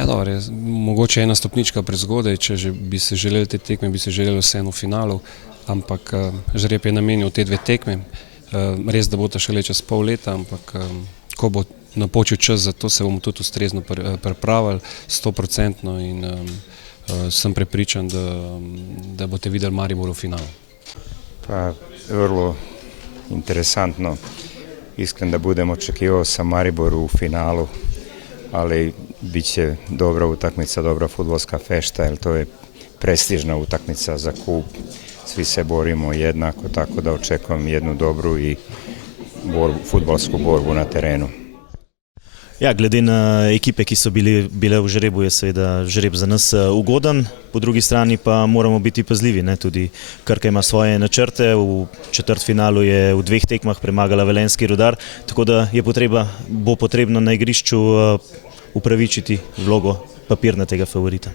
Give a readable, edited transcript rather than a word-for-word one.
Ja, dobro, mogoče ena stopnička prezgodaj, če že bi se želeli te tekme, bi se želeli vseeno v finalu, ampak žreb je namenil te dve tekme. Res, da bo to šele čez pol leta, ampak ko bo napočil čas za to, se bomo tudi ustrezno pripravili, 100% in sem prepričan, da boste videli Maribor v finalu. Pa vrlo interesantno. Iskren da budem, očekivao sam Maribor u finalu, ali bit će dobra utakmica, dobra fudbalska fešta, jer to je prestižna utakmica za klub. Svi se borimo jednako, tako da očekujem jednu dobru i fudbalsku borbu na terenu. Ja, glede na ekipe, ki so bile v žrebu, je seveda žreb za nas ugoden, po drugi strani pa moramo biti pazljivi, ne? Tudi Krka ima svoje načrte, v četrtfinalu je v dveh tekmah premagala Velenjski Rudar, tako da bo potrebno na igrišču upravičiti vlogo papirnatega favorita.